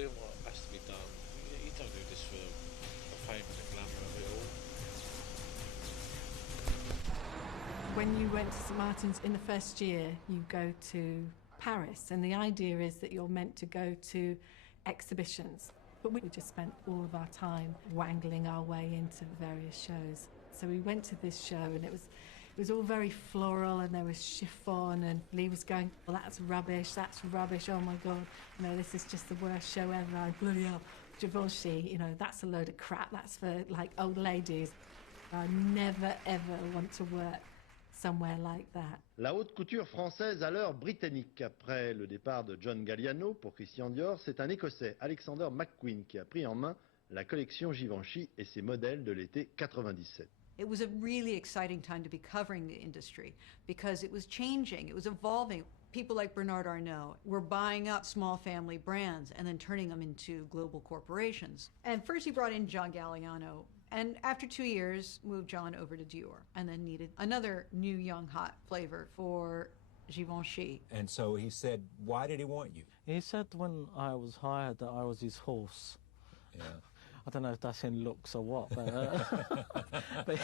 doing what has to be done. You don't do this for the fame and the glamour of it all. When you went to St Martin's in the first year, you go to Paris, and the idea is that you're meant to go to exhibitions. But we just spent all of our time wangling our way into various shows. So we went to this show, and it was all very floral, and there was chiffon, and Lee was going, well, that's rubbish, oh my God, this is just the worst show ever, I bloody hell. Givenchy, that's a load of crap, that's for, old ladies. I never, ever want to work somewhere like that. La haute couture française à l'heure britannique. Après le départ de John Galliano pour Christian Dior, c'est un Écossais, Alexander McQueen, qui a pris en main la collection Givenchy et ses modèles de l'été 97. It was a really exciting time to be covering the industry because it was changing, it was evolving. People like Bernard Arnault were buying up small family brands and then turning them into global corporations. And first he brought in John Galliano, and after 2 years moved John over to Dior, and then needed another new young hot flavor for Givenchy. And so he said, why did he want you? He said when I was hired that I was his horse. Yeah. I don't know if that's in looks or what, but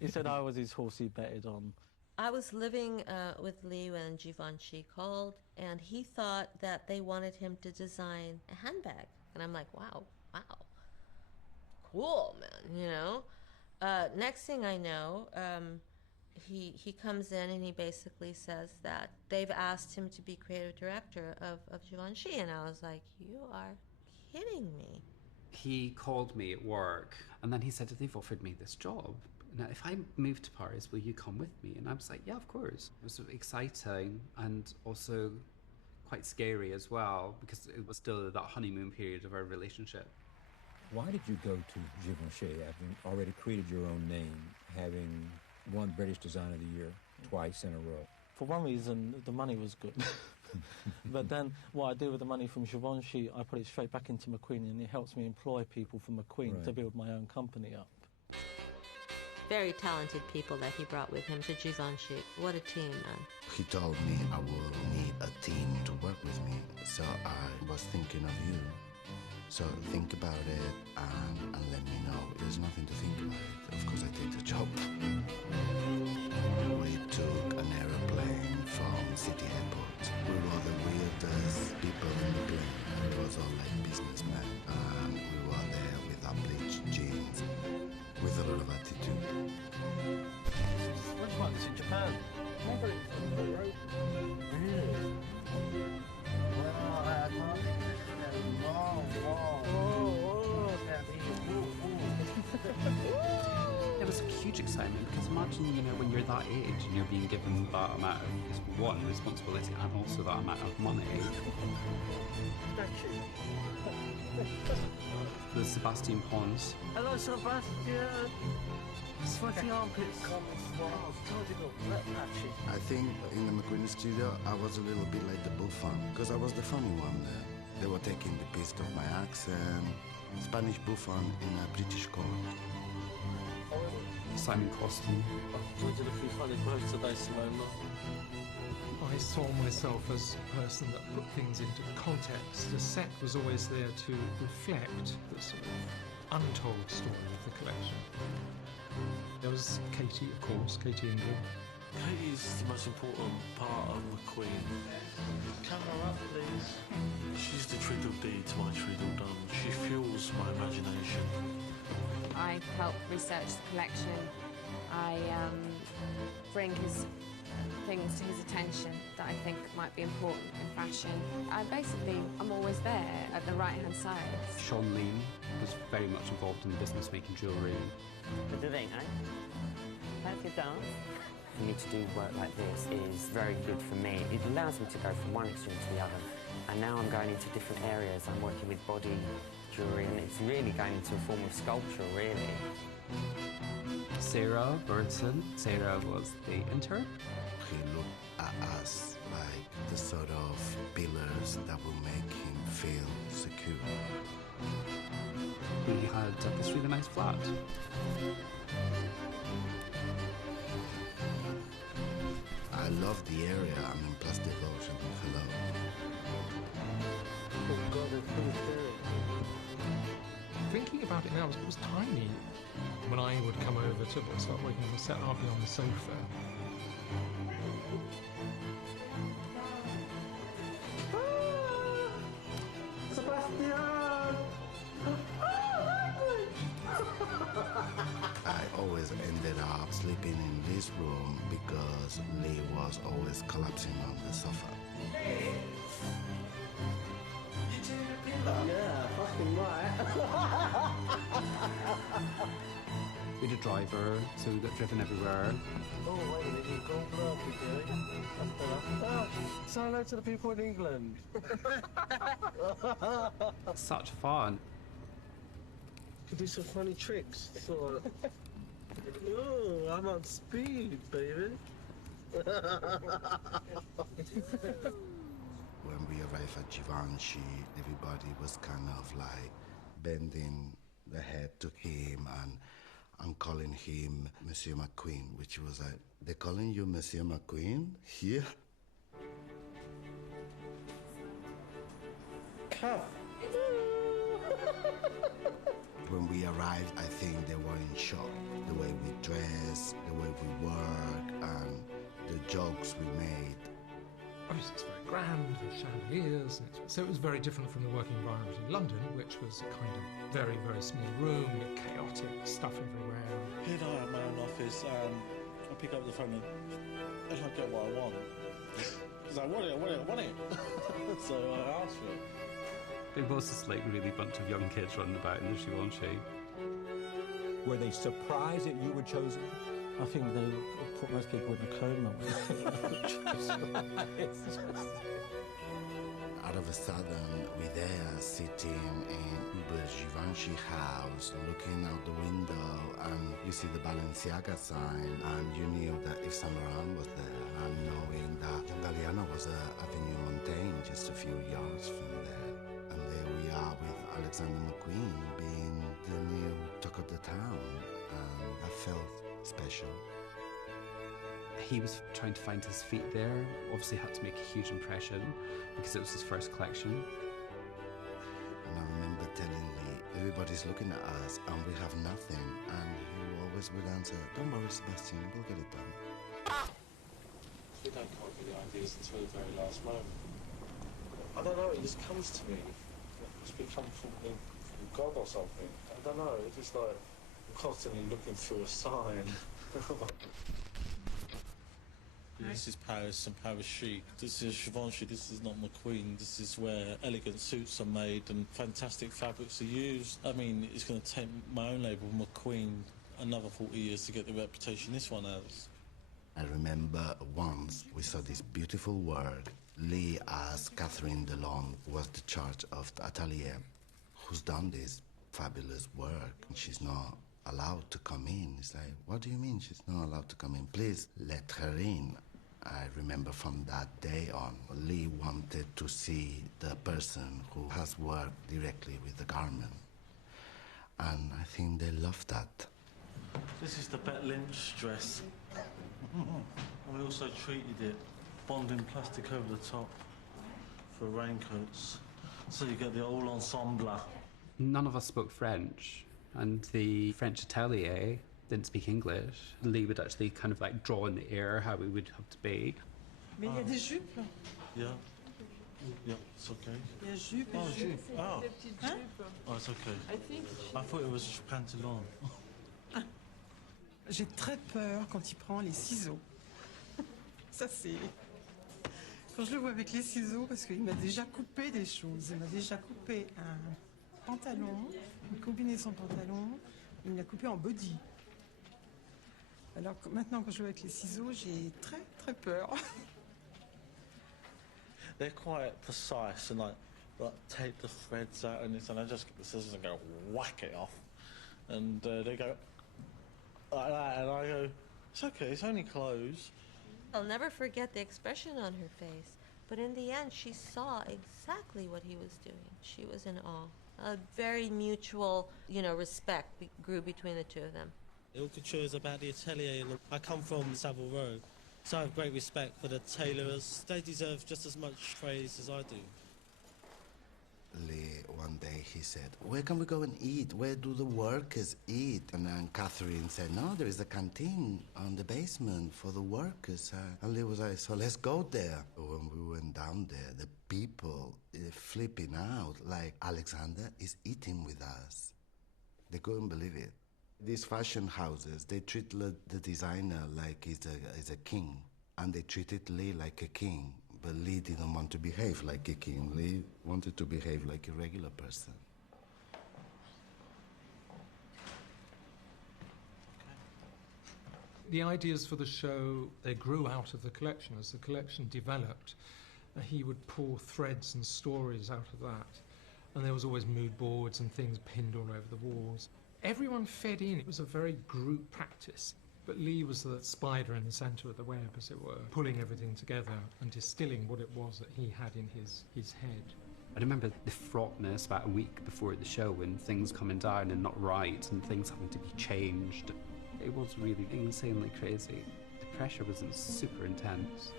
he said I was his horse he betted on. I was living with Lee when Givenchy called, and he thought that they wanted him to design a handbag. And I'm like, wow, cool, man, Next thing I know, he comes in and he basically says that they've asked him to be creative director of Givenchy, and I was like, you are kidding me. He called me at work, and then he said, they've offered me this job. Now, if I move to Paris, will you come with me? And I was like, yeah, of course. It was exciting and also quite scary as well, because it was still that honeymoon period of our relationship. Why did you go to Givenchy, having already created your own name, having won British Design of the Year twice in a row? For one reason, the money was good. But then what I do with the money from Givenchy, I put it straight back into McQueen, and it helps me employ people from McQueen to build my own company up. Very talented people that he brought with him to Givenchy. What a team, man. He told me I will need a team to work with me, so I was thinking of you. So think about it and let me know. There's nothing to think about it. Of course I take the job. We took an aeroplane from City Airport. We were the weirdest people in the plane. It was all like businessmen, and we were there with our bleached jeans, with a lot of attitude. Which one? It's in Japan. Really? Wow, I can't. There was a huge excitement, because imagine, when you're that age and you're being given that amount of, responsibility and also that amount of money. The Sebastian Pons. Hello, Sebastian. Sweaty armpits. I think in the McQueen studio I was a little bit like the Buffon, because I was the funny one there. They were taking the piss of my accent. Spanish Buffon in a British court. Simon Costin. We did a few funny posts today, Simone. I saw myself as a person that put things into context. The set was always there to reflect the sort of untold story of the collection. There was Katie, of course, Katie Ingram. Katie's the most important part of McQueen. Camera up, please. She's the Tweedledee to my Tweedledum. She fuels my imagination. I help research the collection. I bring his things to his attention that I think might be important in fashion. I'm always there at the right-hand side. Sean Lean was very much involved in the business making jewellery. What do you think, eh? Fancy dance? For me to do work like this is very good for me. It allows me to go from one extreme to the other. And now I'm going into different areas. I'm working with body jewellery, and it's really going into a form of sculpture, really. Sarah Burton. Sarah was the intern. He looked at us like the sort of pillars that will make him feel secure. We had this really nice flat. I love the area. I'm in Plastic Ocean. Hello. Oh God, it's so scary. Now, it was tiny. When I would come over to start working on the set, I'd be on the sofa. I always ended up sleeping in this room because Lee was always collapsing on the sofa. Yeah, fucking right. We had a driver, so we got driven everywhere. Oh, wait a minute, you've gone blurry, Gary. That's better. Say hello to the people in England. Such fun. Could do some funny tricks. So, oh, I'm on speed, baby. When we arrived at Givenchy, everybody was kind of like bending the head to him and calling him Monsieur McQueen, which was like, they're calling you Monsieur McQueen here? Cuff. When we arrived, I think they were in shock. The way we dress, the way we work, and the jokes we made. Obviously, it's very grand, the chandeliers, so it was very different from the working environment in London, which was a kind of very, very small room with chaotic stuff everywhere. Here I have my own office, I pick up the phone and I get what I want. Because I want it. So I ask for it. It was just like really bunch of young kids running about in the Givenchy. Were they surprised that you were chosen? I think they put most people in a coma. Out of a sudden, we're there sitting in Uber's Givenchy house, looking out the window, and you see the Balenciaga sign, and you knew that Yves Saint Laurent was there, and knowing that John Galliano was at Avenue Montaigne, just a few yards from there. And there we are with Alexander McQueen being the new talk of the town, and I felt special. He was trying to find his feet there, obviously had to make a huge impression because it was his first collection. And I remember telling Lee, everybody's looking at us and we have nothing, and he always would answer, don't worry Sebastian, we'll get it done. We don't come up with the ideas until the very last moment. I don't know, it just comes to me. It must be come from God or something. I don't know, it's just like I'm constantly looking through a sign. This is Paris and Paris chic. This is Givenchy, this is not McQueen. This is where elegant suits are made and fantastic fabrics are used. I mean, it's going to take my own label, McQueen, another 40 years to get the reputation this one has. I remember once we saw this beautiful work. Lee asked Catherine Delon, who was the charge of the atelier, who's done this fabulous work. She's not allowed to come in. It's like, what do you mean she's not allowed to come in? Please let her in. I remember from that day on, Lee wanted to see the person who has worked directly with the garment. And I think they loved that. This is the Bet Lynch dress. And we also treated it, bonding plastic over the top for raincoats. So you get the whole ensemble. None of us spoke French, and the French atelier didn't speak English. Lee would actually kind of like draw in the air how we would have to be. Mais il y a des jupes. Yeah. Yeah, it's okay. Il y a jupe et Oh, jupe. jupe. Oh. Des petites jupes. Oh, it's okay. I think. I thought it was pantalon. J'ai très peur quand il prend les ciseaux. Ça, c'est... Quand je le vois avec les ciseaux, parce qu'il m'a déjà coupé des choses. Il m'a déjà coupé un pantalon, une combinaison pantalon, il me l'a coupé en body. Alors maintenant, quand je joue avec les ciseaux, j'ai très très peur. They're quite precise and like take the threads out and this, and I just get the scissors and go whack it off. And they go like that, and I go, it's okay, it's only clothes. I'll never forget the expression on her face. But in the end, she saw exactly what he was doing. She was in awe. A very mutual, respect grew between the two of them. Haute couture is about the atelier. I come from Savile Row, so I have great respect for the tailors. They deserve just as much praise as I do. Lee, one day he said, where can we go and eat? Where do the workers eat? And then Catherine said, no, there is a canteen on the basement for the workers. And Lee was like, so let's go there. When we went down there, the people flipping out, like Alexander is eating with us. They couldn't believe it. These fashion houses, they treat the designer like he's a king, and they treated Lee like a king. But Lee didn't want to behave like a king. Lee wanted to behave like a regular person. The ideas for the show, they grew out of the collection. As the collection developed, he would pull threads and stories out of that. And there was always mood boards and things pinned all over the walls. Everyone fed in. It was a very group practice. But Lee was the spider in the centre of the web, as it were, pulling everything together and distilling what it was that he had in his head. I remember the fraughtness about a week before the show when things coming down and not right and things having to be changed. It was really insanely crazy. The pressure was super intense.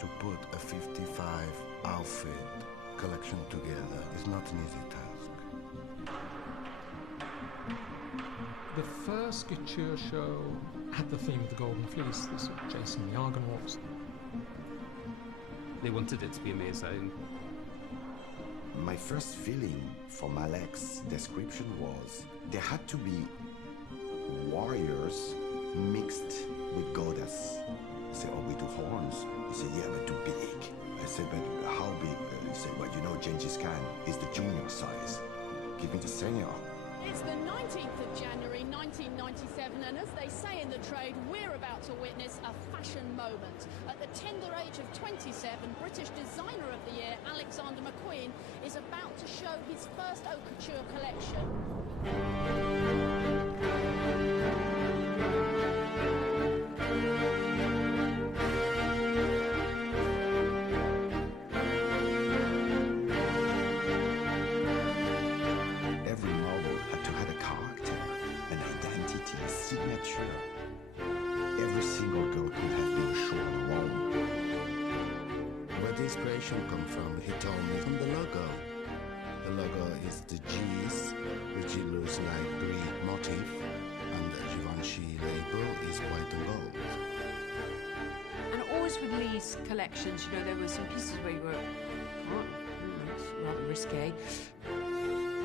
To put a 55 outfit collection together is not an easy task. The first Couture show had the theme of the Golden Fleece, this sort of Jason the Argonauts. They wanted it to be amazing. My first feeling from Alex's description was there had to be warriors mixed with goddess. I said, oh, we do horns. He said, yeah, but too big. I said, but how big? He said, well, you know, Genghis Khan is the junior size. Give me the senior. It's the 19th of January 1997, and as they say in the trade, we're about to witness a fashion moment. At the tender age of 27, British Designer of the Year Alexander McQueen is about to show his first haute couture collection. Every single girl could have been shown alone. Where the inspiration come from, he told me, from the logo. The logo is the G's, which looks like Greek motif, and the Givenchy label is white and gold. And always with Lee's collections, you know, there were some pieces where you were, that's rather risque.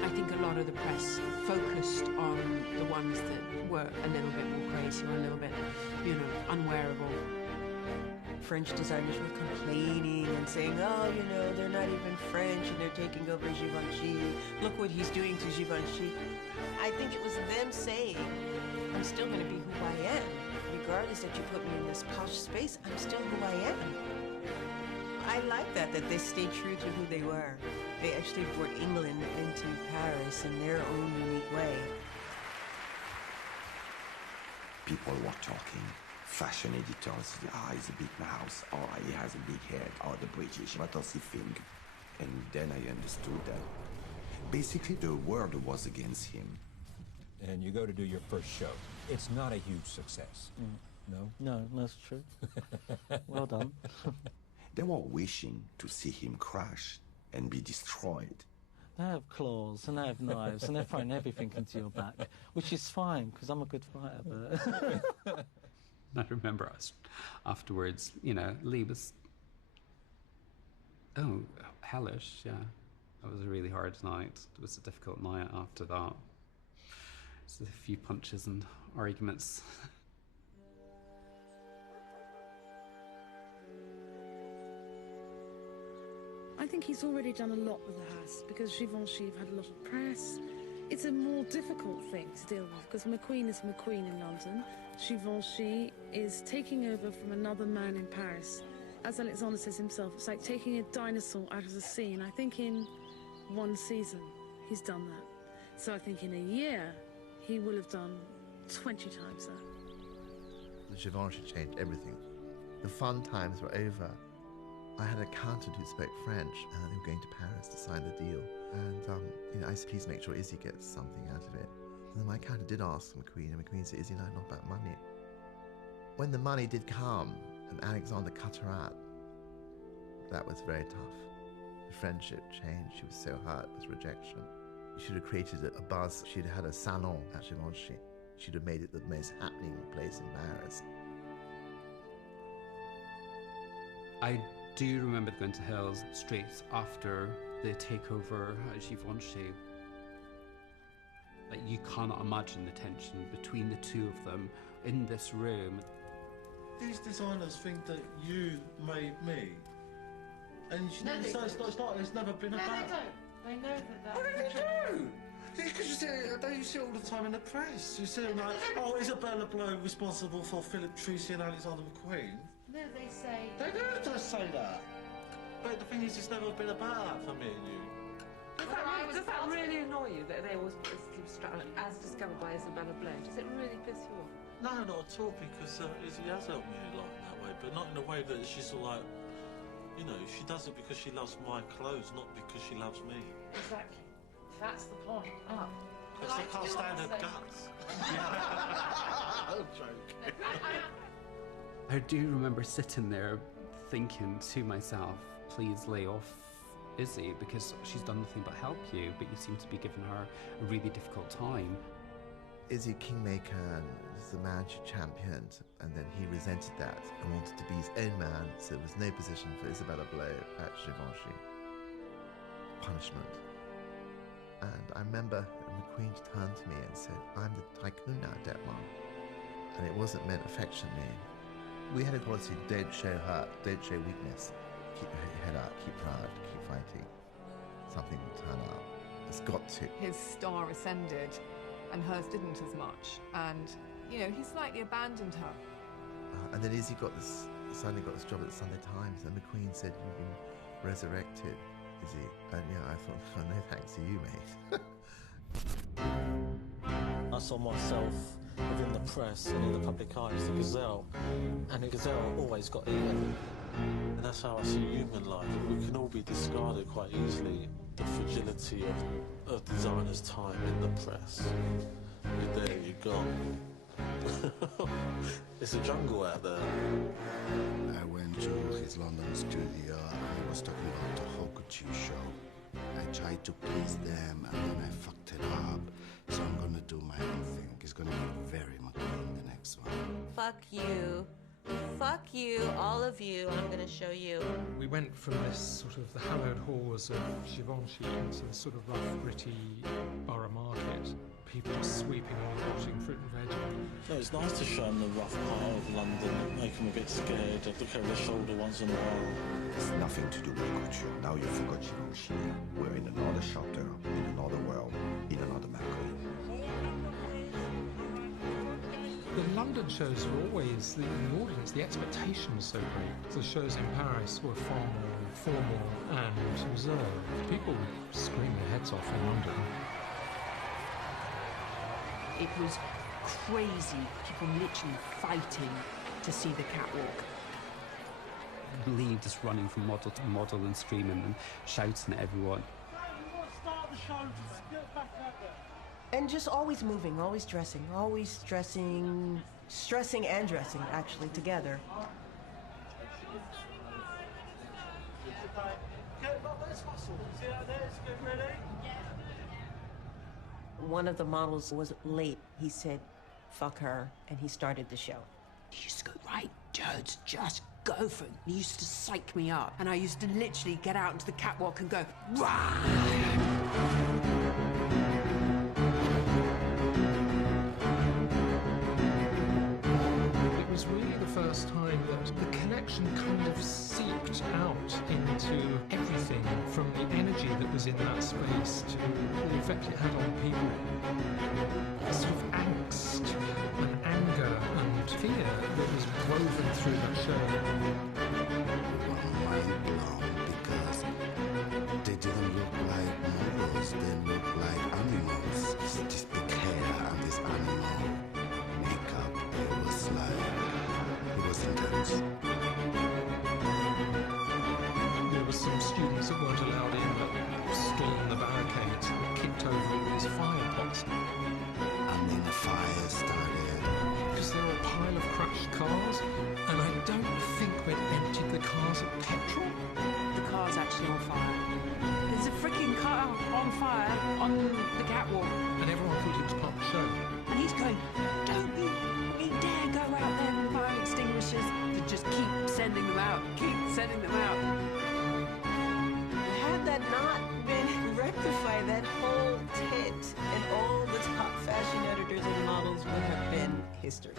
I think a lot of the press focused on the ones that were a little bit more crazy or a little bit, you know, unwearable. French designers were complaining and saying, oh, you know, they're not even French and they're taking over Givenchy. Look what he's doing to Givenchy. I think it was them saying, I'm still going to be who I am. Regardless that you put me in this posh space, I'm still who I am. I like that they stayed true to who they were. They actually brought England into Paris in their own unique way. People were talking. Fashion editors, he's a big mouse, he has a big head, the British, what does he think? And then I understood that basically the world was against him. And you go to do your first show. It's not a huge success. No? No, that's true. Well done. They were wishing to see him crash and be destroyed. They have claws and they have knives and they're throwing everything into your back, which is fine because I'm a good fighter. But I remember us afterwards, you know, Lee was, hellish, yeah. That was a really hard night. It was a difficult night after that. Just a few punches and arguments. I think he's already done a lot with the house because Givenchy have had a lot of press. It's a more difficult thing to deal with because McQueen is McQueen in London. Givenchy is taking over from another man in Paris. As Alexander says himself, it's like taking a dinosaur out of the sea, and I think in one season he's done that. So I think in a year he will have done 20 times that. Givenchy changed everything. The fun times were over. I had an accountant who spoke French, and they were going to Paris to sign the deal. And I said, please make sure Izzy gets something out of it. And then my accountant did ask McQueen, and McQueen said, Izzy, no, not about money. When the money did come, and Alexander cut her out, that was very tough. The friendship changed. She was so hurt with rejection. She should have created a buzz. She'd had a salon at Givenchy. She'd have made it the most happening place in Paris. I do remember going to Hills straight after the takeover at Givenchy. Like, you cannot imagine the tension between the two of them in this room. These designers think that you made me. And it's never been about... No, they don't. They know that What do they do? Because you see it all the time in the press. You see them like, oh, Isabella Blow responsible for Philip Treacy and Alexander McQueen. No, they say... They do just say that. But the thing is, it's never been about that for me and you. Does that really annoy you that they always put Steve Stratton as discovered by Isabella Blow? Does it really piss you off? No, not at all, because Izzy has helped me a lot in that way, but not in a way that she's all like, you know, she does it because she loves my clothes, not because she loves me. Exactly. That's the point. Oh. Because I can't stand her guts. I'm joking. I do remember sitting there thinking to myself, please lay off Izzy, because she's done nothing but help you, but you seem to be giving her a really difficult time. Izzy Kingmaker is the man she championed, and then he resented that and wanted to be his own man, so there was no position for Isabella Blow at Givenchy. Punishment. And I remember McQueen turned to me and said, I'm the tycoon now, Detmar. And it wasn't meant affectionately. We had a policy, don't show hurt, don't show weakness. Keep your head up, keep proud, keep fighting. Something will turn up. It's got to. His star ascended, and hers didn't as much. And, you know, he slightly abandoned her. And then Izzy suddenly got this job at the Sunday Times, and McQueen said, you've been resurrected, Izzy. And yeah, I thought, oh, no thanks to you, mate. I saw myself within the press and in the public eye as the gazelle, and the gazelle always got eaten. And that's how I see human life. We can all be discarded quite easily. The fragility of designers' time in the press. And there you go. It's a jungle out there. I went to his London studio and he was talking about the haute couture show. I tried to please them and then I fucked it up. So I'm gonna do my own thing. It's gonna be very McQueen the next one. Fuck you. Fuck you, all of you. I'm going to show you. We went from this sort of the hallowed halls of Givenchy into the sort of rough, gritty borough market. People just sweeping and washing fruit and veg. No, it's nice to show them the rough part of London, make them a bit scared, look over their shoulder once in a while. It's nothing to do with couture. Now you forgot Givenchy. We're in another chapter, in another world, in another McQueen. The London shows were always, the audience, the expectation was so great. The shows in Paris were far more formal and reserved. People would scream their heads off in London. It was crazy, people literally fighting to see the catwalk. Lee just running from model to model and screaming and shouting at everyone. Start the show, just get back out there. And just always moving, always dressing and dressing, actually, together. One of the models was late. He said, fuck her, and he started the show. He used to go, right, dudes, just go for it. He used to psych me up, and I used to literally get out into the catwalk and go, rah! It was really the first time that the connection kind of seeped out into everything, from the energy that was in that space to the effect it had on people. A sort of angst and anger and fear that was woven through that show. Mind blown because they didn't look like models, they looked like animals. This big hair and this animal makeup, it was intense. fire on the catwalk. And everyone thought it was part of the show. And he's going, don't you dare go out there with fire extinguishers. To just keep sending them out, keep sending them out. Had that not been rectified, that whole tit and all the top fashion editors and models would have been history.